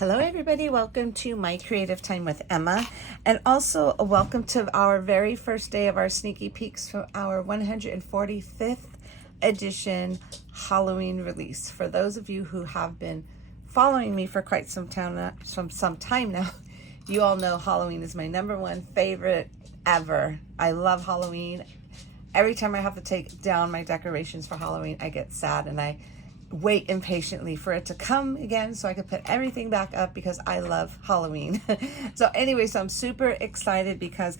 Hello everybody, welcome to My Creative Time with Emma, and also a welcome to our very first day of our sneaky peeks from our 145th edition Halloween release. For those of you who have been following me for quite some time now, you all know Halloween is my #1 favorite ever. I love Halloween. Every time I have to take down my decorations for Halloween, I get sad and I wait impatiently for it to come again so I can put everything back up because I love Halloween. So I'm super excited because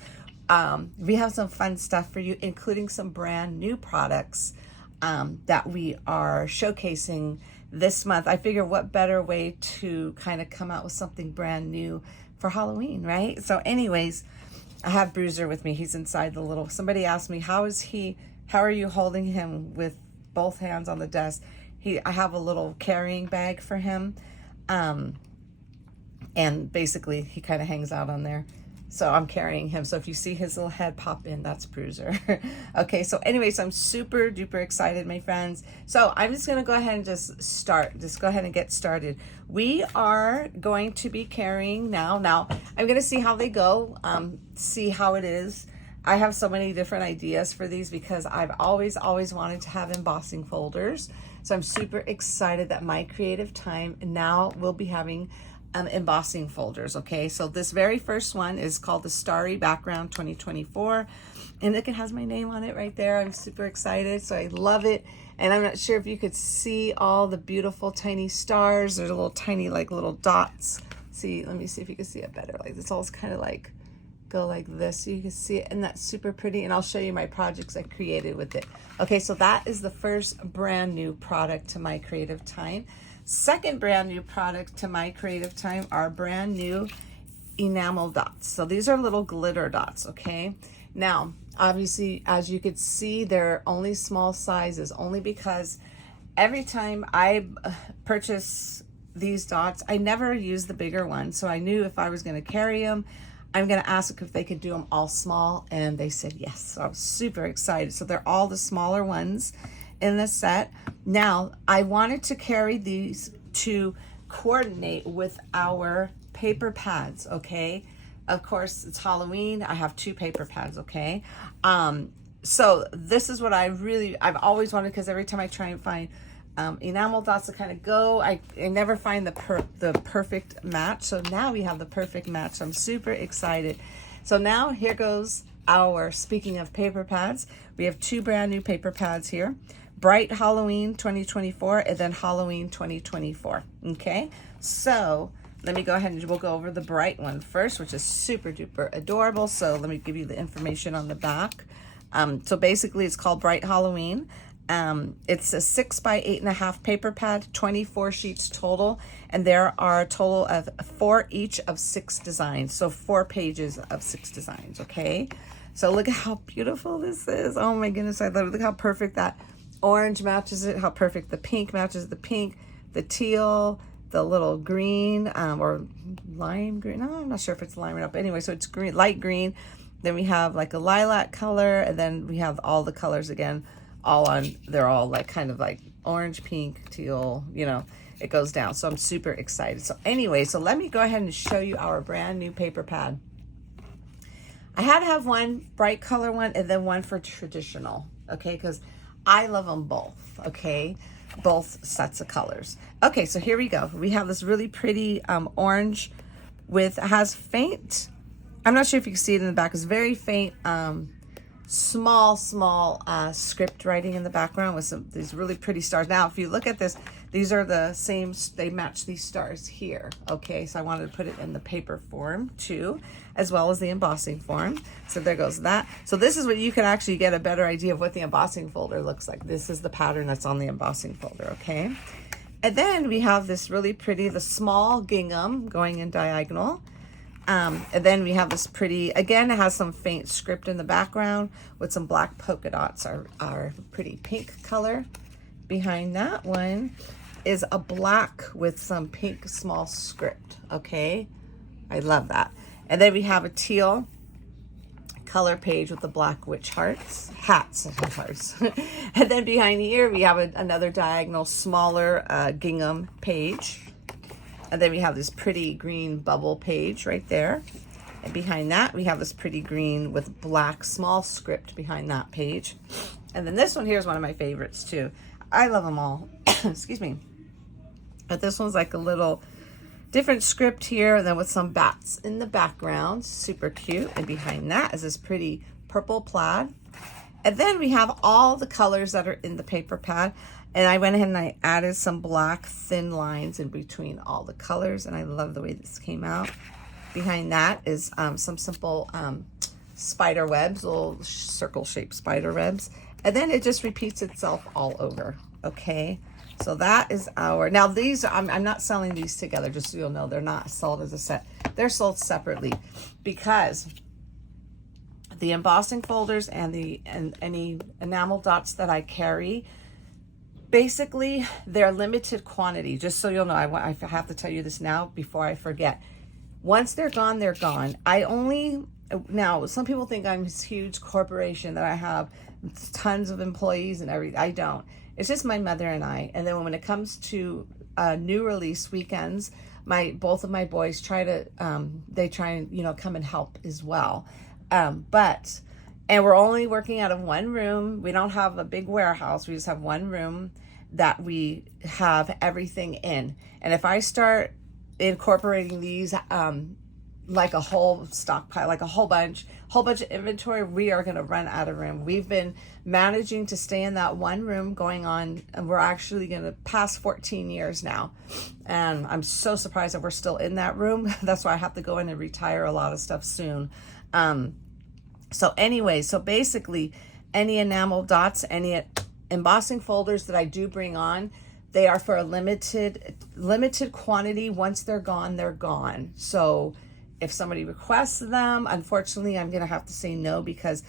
we have some fun stuff for you, including some brand new products that we are showcasing this month. I figure what better way to kind of come out with something brand new for Halloween, right? So anyways, I have Bruiser with me. He's inside the little, somebody asked me, how are you holding him with both hands on the desk? I have a little carrying bag for him, and basically he kind of hangs out on there. So I'm carrying him. So if you see his little head pop in, that's Bruiser. Okay, so I'm super duper excited, my friends. So I'm just gonna go ahead and just go ahead and get started. We are going to be carrying now. I'm gonna see how they go, see how it is. I have so many different ideas for these because I've always wanted to have embossing folders. So I'm super excited that My Creative Time now will be having embossing folders, okay? So this very first one is called the Starry Background 2024. And look, it has my name on it right there. I'm super excited, so I love it. And I'm not sure if you could see all the beautiful tiny stars. There's a little tiny little dots. See, let me see if you can see it better. Like this all kind of like go like this so you can see it, and that's super pretty. And I'll show you my projects I created with it. Okay, so that is the first brand new product to My Creative Time. Second brand new product to My Creative Time are brand new enamel dots. So these are little glitter dots, okay? Now, obviously, as you could see, they're only small sizes, only because every time I purchase these dots, I never use the bigger ones. So I knew if I was gonna carry them, I'm gonna ask if they could do them all small, and they said yes. So I was super excited. So they're all the smaller ones in the set. Now, I wanted to carry these to coordinate with our paper pads, okay? Of course, it's Halloween. I have 2 paper pads, okay? So this is what I've always wanted, because every time I try and find enamel dots to kind of go, I never find the perfect match. So now we have the perfect match. I'm super excited. So now here goes speaking of paper pads, we have 2 brand new paper pads here. Bright Halloween 2024 and then Halloween 2024. Okay, so let me go ahead and we'll go over the bright one first, which is super duper adorable. So let me give you the information on the back. So basically it's called Bright Halloween. It's a 6 by 8.5 paper pad, 24 sheets total, and there are a total of 4 each of 6 designs. So 4 pages of 6 designs, okay? So look at how beautiful this is. Oh my goodness, I love it. Look how perfect that orange matches it, how perfect the pink matches the pink, the teal, the little green, or lime green. No, I'm not sure if it's lime or not, but anyway, so it's green, light green. Then we have like a lilac color, and then we have all the colors again, they're all like kind of like orange, pink, teal, you know, it goes down. So I'm super excited. So anyway, so let me go ahead and show you our brand new paper pad. I had to have one bright color one and then one for traditional, okay, because I love them both, okay, both sets of colors. Okay, so here we go. We have this really pretty orange has faint, I'm not sure if you can see it in the back, it's very faint small script writing in the background with these really pretty stars. Now, if you look at this, these are the same, they match these stars here, okay? So I wanted to put it in the paper form too, as well as the embossing form. So there goes that. So this is what you can actually get a better idea of what the embossing folder looks like. This is the pattern that's on the embossing folder, okay? And then we have this really pretty, the small gingham going in diagonal. And then we have this pretty, again, it has some faint script in the background with some black polka dots, our pretty pink color. Behind that one is a black with some pink small script, okay? I love that. And then we have a teal color page with the black witch hats. And then behind here, we have another diagonal, smaller gingham page. And then we have this pretty green bubble page right there. And behind that, we have this pretty green with black small script behind that page. And then this one here is one of my favorites too. I love them all. Excuse me. But this one's like a little different script here, and then with some bats in the background. Super cute. And behind that is this pretty purple plaid. And then we have all the colors that are in the paper pad. And I went ahead and I added some black thin lines in between all the colors. And I love the way this came out. Behind that is some simple spider webs, little circle-shaped spider webs. And then it just repeats itself all over, okay? So that is our, now these, I'm not selling these together, just so you'll know, they're not sold as a set. They're sold separately because the embossing folders and any enamel dots that I carry, basically they're limited quantity. Just so you'll know, I have to tell you this now before I forget. Once they're gone, they're gone. Now some people think I'm this huge corporation that I have tons of employees and everything. I don't. It's just my mother and I. And then when it comes to new release weekends, both of my boys try and come and help as well. And we're only working out of one room. We don't have a big warehouse. We just have one room that we have everything in. And if I start incorporating these like a whole stockpile, like a whole bunch of inventory, we are going to run out of room. We've been managing to stay in that one room going on, and we're actually going to pass 14 years now. And I'm so surprised that we're still in that room. That's why I have to go in and retire a lot of stuff soon. So anyway, so basically any enamel dots, any embossing folders that I do bring on, they are for a limited quantity. Once they're gone, they're gone. So if somebody requests them, unfortunately, I'm going to have to say no, because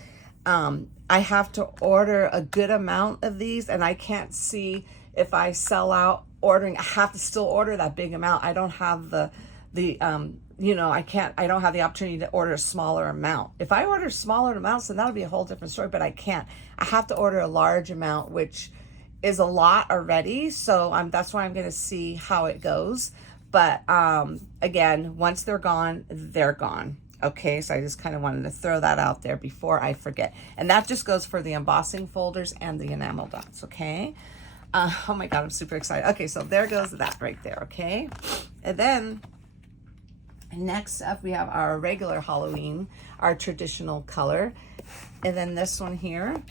I have to order a good amount of these, and I can't see if I sell out ordering. I have to still order that big amount. I don't have I don't have the opportunity to order a smaller amount. If I order smaller amounts, then that'll be a whole different story, but I can't. I have to order a large amount, which is a lot already. So that's why I'm going to see how it goes. But again, once they're gone, they're gone. Okay, so I just kind of wanted to throw that out there before I forget. And that just goes for the embossing folders and the enamel dots, okay? Oh my God, I'm super excited. Okay, so there goes that right there, okay? And then next up, we have our regular Halloween, our traditional color. And then this one here,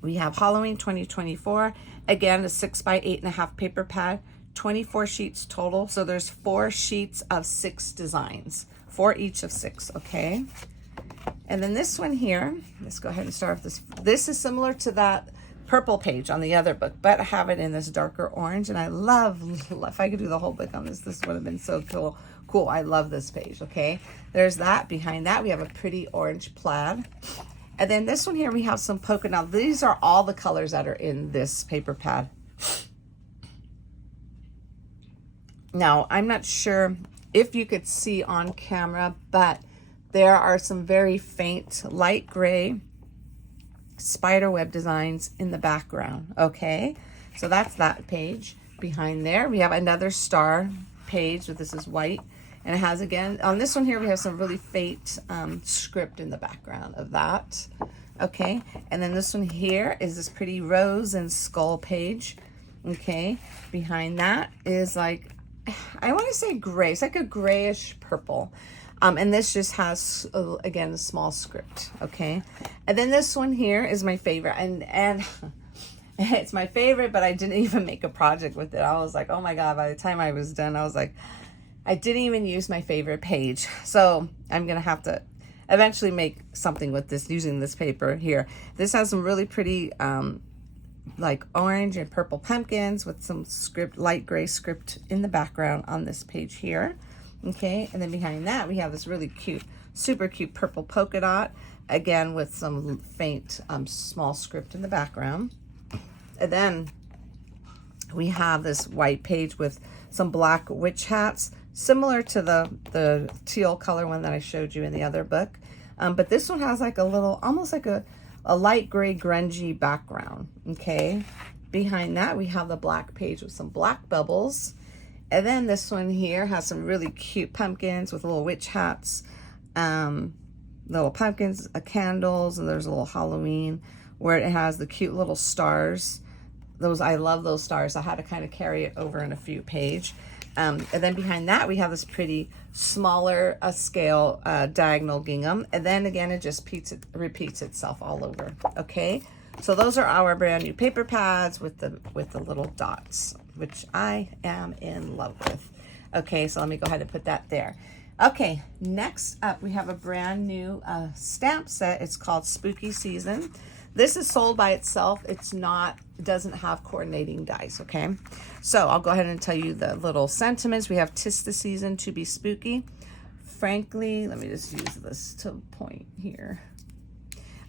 we have Halloween 2024. Again, a 6 by 8.5 paper pad, 24 sheets total. So there's 4 sheets of 6 designs, 4 each of 6, okay? And then this one here, let's go ahead and start with this. This is similar to that purple page on the other book, but I have it in this darker orange, and I love, if I could do the whole book on this would have been so cool. I love this page, okay? There's that. Behind that, we have a pretty orange plaid. And then this one here, we have some polka. Now, these are all the colors that are in this paper pad. Now, I'm not sure if you could see on camera, but there are some very faint light gray spiderweb designs in the background, okay? So that's that page. Behind there, we have another star page, but this is white. And it has, again, on this one here, we have some really faint script in the background of that, okay? And then this one here is this pretty rose and skull page, okay? Behind that is like, I want to say gray. It's like a grayish purple. And this just has, again, a small script, okay? And then this one here is my favorite. And it's my favorite, but I didn't even make a project with it. I was like, oh my God, by the time I was done, I was like, I didn't even use my favorite page. So I'm going to have to eventually make something with this using this paper here. This has some really pretty like orange and purple pumpkins with some script, light gray script in the background on this page here. Okay, and then behind that, we have this really cute, super cute purple polka dot, again with some faint small script in the background. And then we have this white page with some black witch hats, similar to the teal color one that I showed you in the other book. But this one has like a little, almost like a light gray grungy background, okay? Behind that, we have the black page with some black bubbles. And then this one here has some really cute pumpkins with little witch hats, little pumpkins, candles, and there's a little Halloween where it has the cute little stars. Those, I love those stars. I had to kind of carry it over in a few page. And then behind that, we have this pretty smaller scale diagonal gingham. And then again, it just repeats itself all over. Okay, so those are our brand new paper pads with the little dots, which I am in love with. Okay, so let me go ahead and put that there. Okay, next up, we have a brand new stamp set. It's called Spooky Season. This is sold by itself. It doesn't have coordinating dies, okay? So I'll go ahead and tell you the little sentiments. We have 'tis the season to be spooky. Frankly, let me just use this to point here.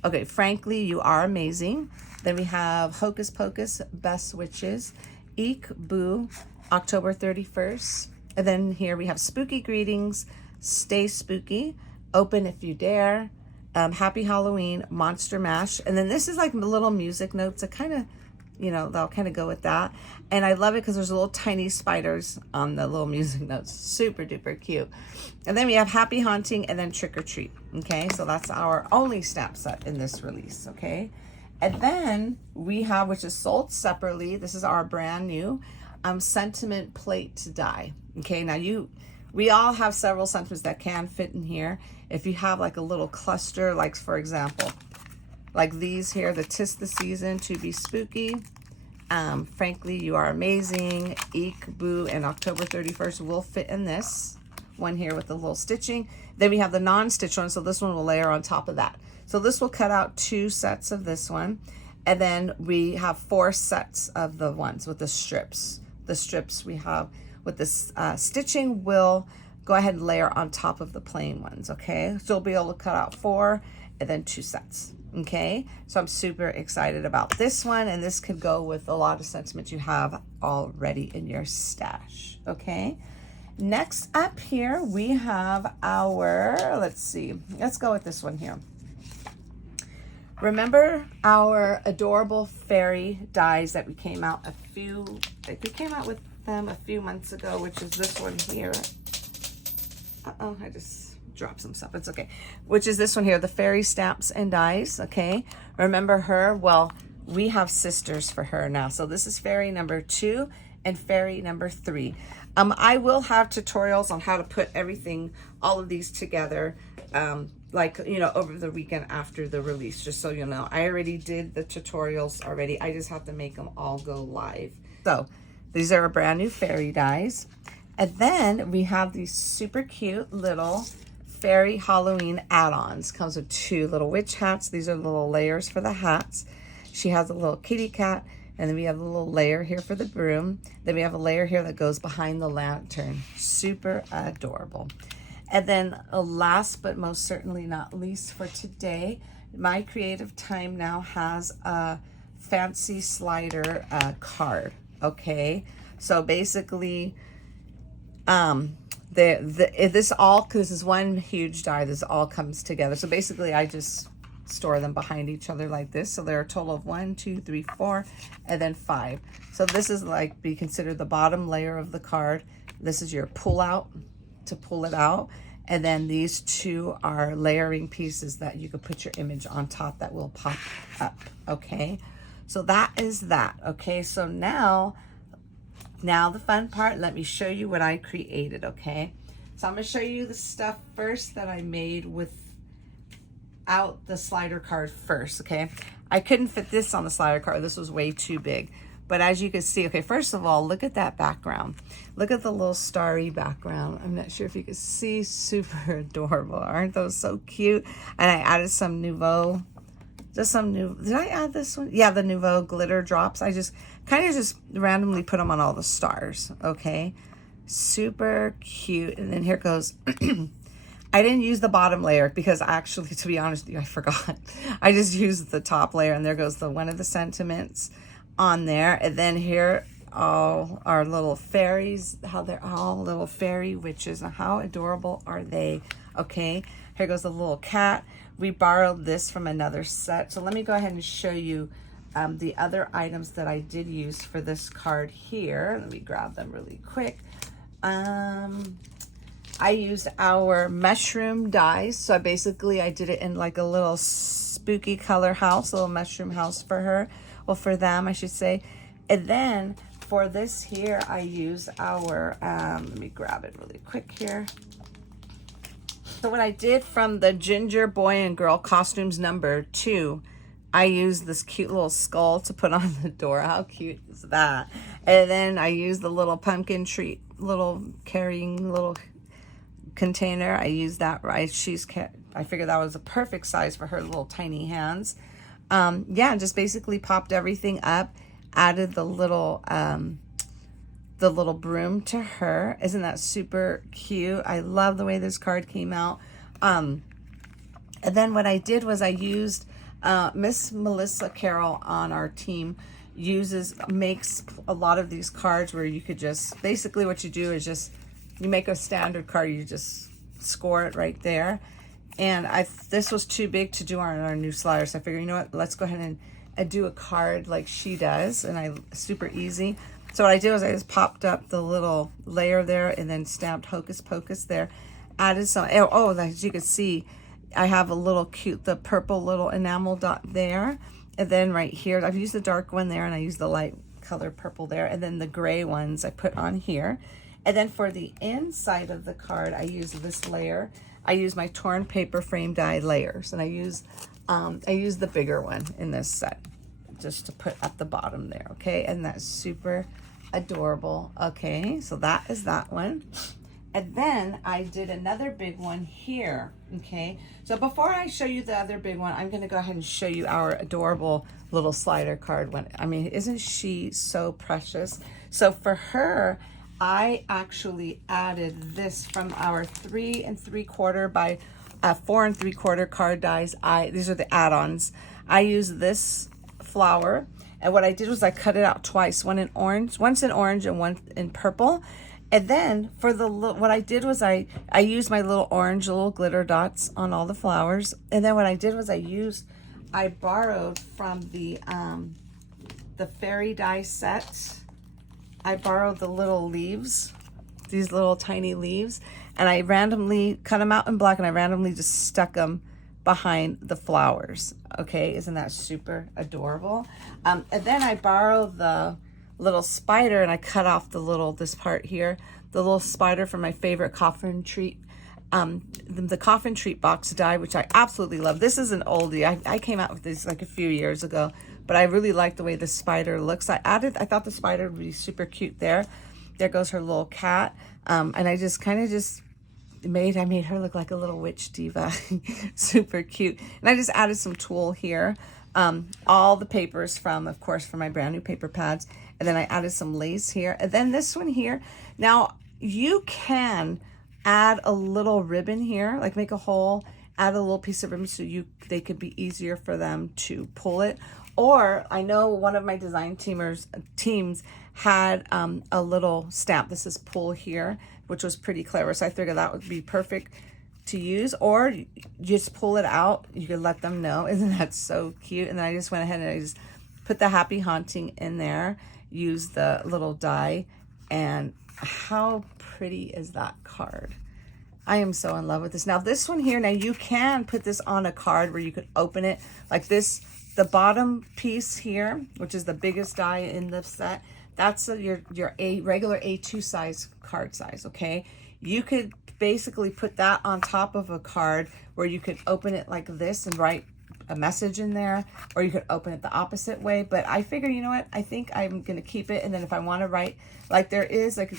Okay, frankly, you are amazing. Then we have Hocus Pocus, Best Witches, Eek Boo, October 31st. And then here we have Spooky Greetings, Stay Spooky, Open If You Dare, Happy Halloween, Monster Mash. And then this is like the little music notes that kind of, you know, they'll kind of go with that. And I love it because there's little tiny spiders on the little music notes. Super duper cute. And then we have Happy Haunting and then Trick or Treat. Okay, so that's our only stamp set in this release. Okay, and then we have, which is sold separately, this is our brand new sentiment plate die. Okay, now we all have several sentiments that can fit in here. If you have like a little cluster, like for example, like these here, the 'tis the season to be spooky, frankly, you are amazing, Eek Boo, and October 31st will fit in this one here with the little stitching. Then we have the non-stitch one, so this one will layer on top of that. So this will cut out 2 sets of this one, and then we have 4 sets of the ones with the strips. The strips we have with this stitching will go ahead and layer on top of the plain ones, okay? So you'll be able to cut out 4 and then 2 sets, okay? So I'm super excited about this one, and this could go with a lot of sentiments you have already in your stash, okay? Next up here, we have our, let's see, let's go with this one here. Remember our adorable fairy dies that we came out with them a few months ago, which is this one here. Uh-oh, I just dropped some stuff. It's okay. Which is this one here, the fairy stamps and dies, okay? Remember her? Well, we have sisters for her now. So this is fairy number 2 and fairy number 3. I will have tutorials on how to put everything, all of these together, like, you know, over the weekend after the release, just so you know. I already did the tutorials already. I just have to make them all go live. So these are a brand new fairy dies. And then we have these super cute little fairy Halloween add-ons. Comes with 2 little witch hats. These are the little layers for the hats. She has a little kitty cat. And then we have a little layer here for the broom. Then we have a layer here that goes behind the lantern. Super adorable. And then last but most certainly not least for today, My Creative Time now has a fancy slider card. Okay, so basically, this is one huge die. This all comes together. So basically, I just store them behind each other like this. So there are a total of 1, 2, 3, 4, and then 5. So this is like be considered the bottom layer of the card. This is your pull out to pull it out. And then these 2 are layering pieces that you could put your image on top that will pop up. Okay, so that is that. Okay, so now the fun part, let me show you what I created. Okay, so I'm gonna show you the stuff first that I made without the slider card first. Okay, I couldn't fit this on the slider card. This was way too big. But as you can see, okay, first of all, look at that background. Look at the little starry background. I'm not sure if you can see, super adorable. Aren't those so cute? And I added some Nouveau, did I add this one? Yeah, the Nouveau glitter drops. I just kind of just randomly put them on all the stars, okay? Super cute. And then here goes, I didn't use the bottom layer because actually, to be honest with you, I forgot. I just used the top layer, and there goes one of the sentiments on there. And then here all our little fairies, how they're all little fairy witches, and how adorable are they? Okay, here goes the little cat. We borrowed this from another set, so let me go ahead and show you the other items that I did use for this card here. Let me grab them really quick. I used our mushroom dies. So I did it in like a little spooky color house, a little mushroom house for her. Well, for them, I should say. And then for this here, I use our, let me grab it really quick here. So what I did from the Ginger Boy and Girl Costumes #2, I used this cute little skull to put on the door. How cute is that? And then I used the little pumpkin treat, little carrying little container. I used that, right? I figured that was a perfect size for her little tiny hands. Yeah, just basically popped everything up, added the little broom to her. Isn't that super cute? I love the way this card came out. And then what I did was I used Miss Melissa Carroll on our team makes a lot of these cards where you could just, basically what you do is just, you make a standard card, you just score it right there. And this was too big to do on our new sliders. So I figured, you know what, let's go ahead and do a card like she does, and super easy. So what I did was I just popped up the little layer there and then stamped Hocus Pocus there. Added some, as you can see, I have a little cute, the purple little enamel dot there. And then right here, I've used the dark one there and I used the light color purple there. And then the gray ones I put on here. And then for the inside of the card, I use this layer. I use my torn paper frame die layers. And I use the bigger one in this set just to put at the bottom there, okay? And that's super adorable. Okay, so that is that one. And then I did another big one here, okay? So before I show you the other big one, I'm gonna go ahead and show you our adorable little slider card one. I mean, isn't she so precious? So for her, I actually added this from our 3 3/4 by 4 3/4 card dies. These are the add-ons. I use this flower, and what I did was I cut it out twice, once in orange and one in purple. And then for what I did was I used my little orange little glitter dots on all the flowers. And then what I did was I borrowed from the fairy die set. I borrowed the little leaves, these little tiny leaves, and I randomly cut them out in black and I randomly just stuck them behind the flowers. Okay, isn't that super adorable? And then I borrowed the little spider and I cut off this part here, the little spider from my favorite coffin treat, the coffin treat box die, which I absolutely love. This is an oldie. I came out with this like a few years ago, but I really like the way the spider looks. I thought the spider would be super cute there. There goes her little cat. And I just kind of I made her look like a little witch diva. Super cute. And I just added some tulle here. All the papers of course, from my brand new paper pads. And then I added some lace here. And then this one here. Now, you can add a little ribbon here, like make a hole, add a little piece of ribbon so they could be easier for them to pull it. Or I know one of my design teams had a little stamp. This is pull here, which was pretty clever. So I figured that would be perfect to use. Or you just pull it out. You could let them know. Isn't that so cute? And then I just went ahead and I just put the happy haunting in there. Use the little die. And how pretty is that card? I am so in love with this. Now this one here, now you can put this on a card where you could open it like this. The bottom piece here, which is the biggest die in the set, that's your regular A2 size card size, okay? You could basically put that on top of a card where you could open it like this and write a message in there, or you could open it the opposite way. But I figure, you know what, I think I'm gonna keep it, and then if I want to write, like there is like,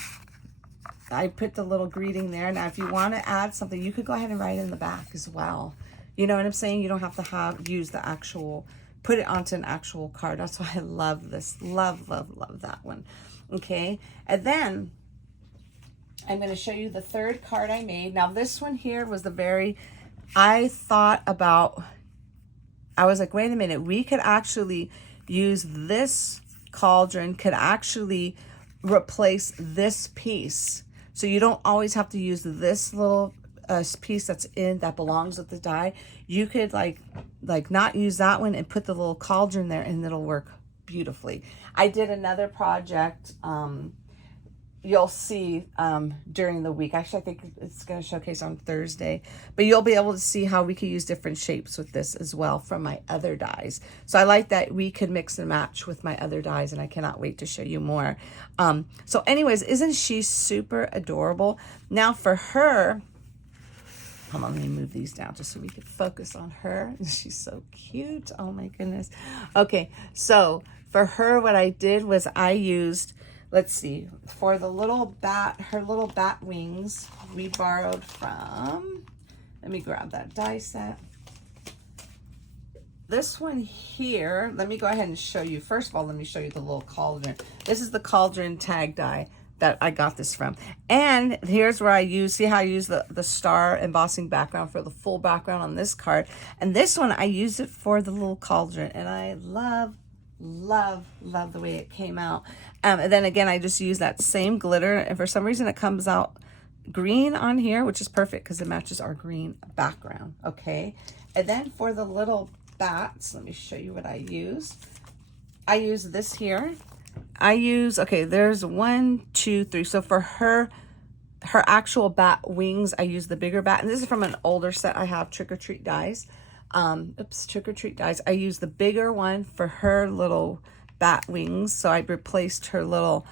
I put the little greeting there. Now if you want to add something, you could go ahead and write it in the back as well. You know what I'm saying? You don't have to use the actual, put it onto an actual card. That's why I love this. Love that one. Okay, and then I'm going to show you the third card I made. Now this one here was I was like, wait a minute, we could actually use this cauldron, could actually replace this piece. So you don't always have to use this little piece that belongs with the die. You could like not use that one and put the little cauldron there, and it'll work beautifully. I did another project you'll see during the week. Actually, I think it's going to showcase on Thursday, but you'll be able to see how we could use different shapes with this as well from my other dies. So I like that we could mix and match with my other dies, and I cannot wait to show you more. So anyways, isn't she super adorable? Now for her, hold on, let me move these down just so we can focus on her. She's so cute. Oh my goodness. Okay, so for her, what I did was I used, let's see, for the little bat, her little bat wings, we borrowed from, let me grab that die set. This one here, let me go ahead and show you. First of all, let me show you the little cauldron. This is the cauldron tag die that I got this from. And here's where I use, see how I use the star embossing background for the full background on this card. And this one, I use it for the little cauldron. And I love the way it came out. And then again, I just use that same glitter, and for some reason it comes out green on here, which is perfect because it matches our green background. Okay, and then for the little bats, let me show you what I used. I use this here. I use, okay, there's 1, 2, 3. So for her actual bat wings, I use the bigger bat, and this is from an older set I have, Trick or Treat dies. Trick or Treat dies. I use the bigger one for her little bat wings. So I replaced her little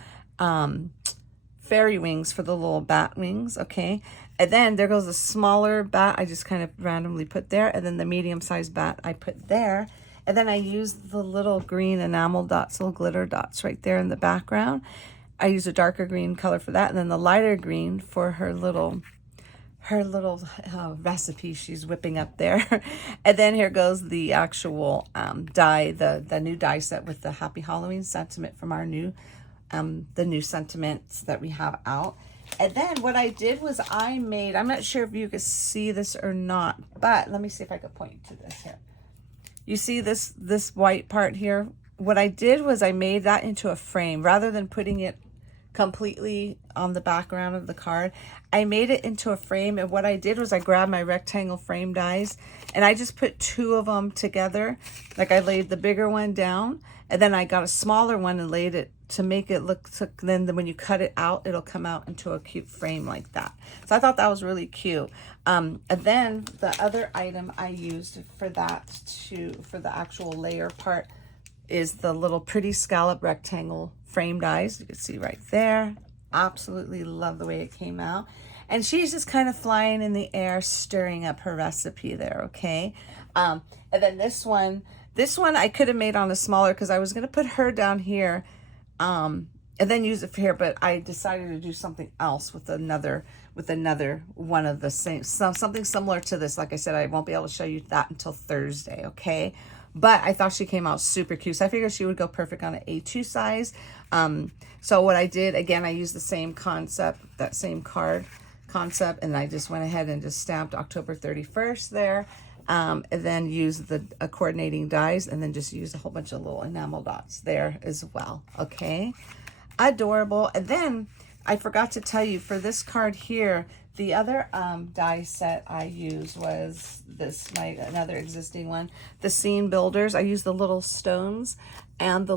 fairy wings for the little bat wings. Okay. And then there goes a smaller bat I just kind of randomly put there. And then the medium-sized bat I put there. And then I used the little green enamel dots, little glitter dots right there in the background. I used a darker green color for that. And then the lighter green for her little recipe she's whipping up there. And then here goes the actual die, the new die set with the Happy Halloween sentiment from our new the new sentiments that we have out. And then what I did was I made, I'm not sure if you could see this or not, but let me see if I could point to this here. You see this white part here? What I did was I made that into a frame rather than putting it completely on the background of the card. I made it into a frame, and what I did was I grabbed my rectangle frame dies and I just put 2 of them together. Like I laid the bigger one down, and then I got a smaller one and laid it to make it look, then when you cut it out, it'll come out into a cute frame like that. So I thought that was really cute. And then the other item I used for that for the actual layer part is the little pretty scallop rectangle frame dies. You can see right there. Absolutely love the way it came out. And she's just kind of flying in the air, stirring up her recipe there, okay? And then this one I could have made on a smaller because I was going to put her down here and then use it for here, but I decided to do something else with another one of the same, something similar to this. Like I said, I won't be able to show you that until Thursday, okay? But I thought she came out super cute. So I figured she would go perfect on an A2 size. So what I did, again, I used the same concept, that same card concept, and I just went ahead and just stamped October 31st there. And then use the coordinating dies, and then just use a whole bunch of little enamel dots there as well. Okay, adorable. And then I forgot to tell you, for this card here, the other die set I used was this, another existing one, the Scene Builders. I used the little stones and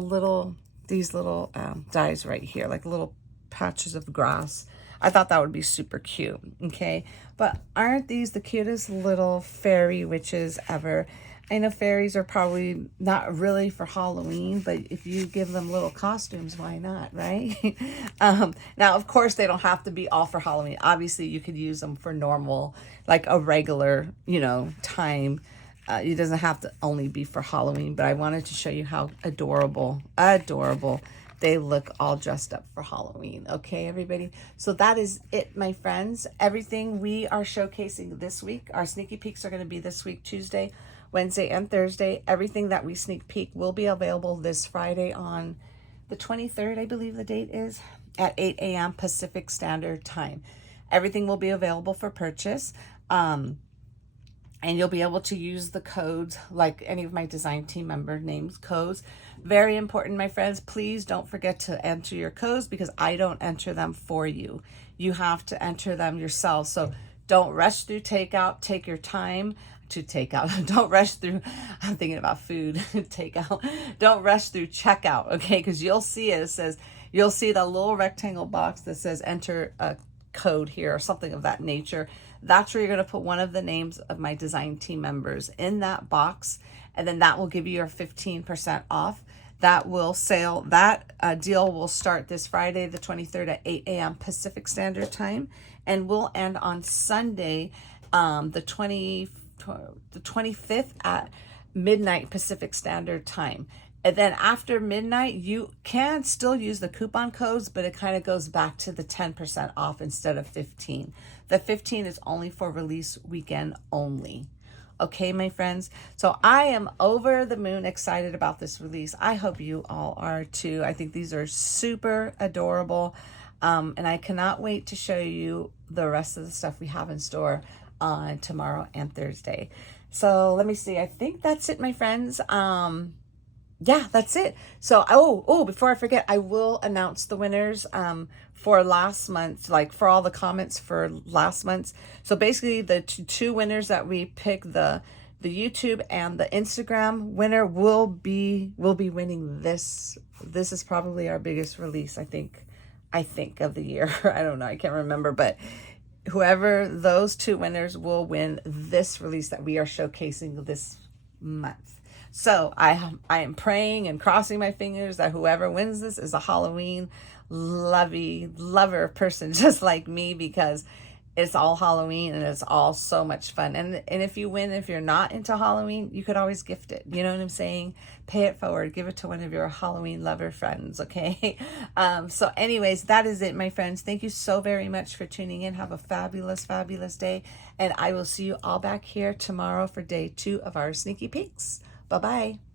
these little dies right here, like little patches of grass. I thought that would be super cute, okay? But aren't these the cutest little fairy witches ever? I know fairies are probably not really for Halloween, but if you give them little costumes, why not, right? Now, of course, they don't have to be all for Halloween. Obviously, you could use them for normal, like a regular, time. It doesn't have to only be for Halloween, but I wanted to show you how adorable they look all dressed up for Halloween. Okay, everybody? So that is it, my friends. Everything we are showcasing this week, our sneaky peeks are going to be this week, Tuesday, Wednesday, and Thursday. Everything that we sneak peek will be available this Friday on the 23rd, I believe the date is, at 8 a.m. Pacific Standard Time. Everything will be available for purchase. And you'll be able to use the codes like any of my design team member names codes. Very important, my friends. Please don't forget to enter your codes because I don't enter them for you. You have to enter them yourself. So don't rush through takeout. Take your time to take out. Don't rush through. I'm thinking about food takeout. Don't rush through checkout, okay? Because you'll see it. It says you'll see the little rectangle box that says enter a code here or something of that nature. That's where you're going to put one of the names of my design team members in that box, and then that will give you your 15% off. That will sale, that deal will start this Friday the 23rd at 8 a.m. Pacific Standard Time, and will end on Sunday the 25th at midnight Pacific Standard Time. And then after midnight, you can still use the coupon codes, but it kind of goes back to the 10% off instead of 15. The 15 is only for release weekend only. Okay, my friends. So I am over the moon excited about this release. I hope you all are too. I think these are super adorable. And I cannot wait to show you the rest of the stuff we have in store on tomorrow and Thursday. So let me see. I think that's it, my friends. Yeah, that's it. So, before I forget, I will announce the winners for last month, like for all the comments for last month's. So basically the two winners that we picked, the YouTube and the Instagram winner will be winning this. This is probably our biggest release, I think of the year. I don't know, I can't remember, but whoever those two winners will win this release that we are showcasing this month. So I am praying and crossing my fingers that whoever wins this is a Halloween lover person just like me, because it's all Halloween and it's all so much fun. And if you win, if you're not into Halloween, you could always gift it. You know what I'm saying? Pay it forward. Give it to one of your Halloween lover friends, okay? So anyways, that is it, my friends. Thank you so very much for tuning in. Have a fabulous, fabulous day. And I will see you all back here tomorrow for day 2 of our sneaky peeks. Bye-bye.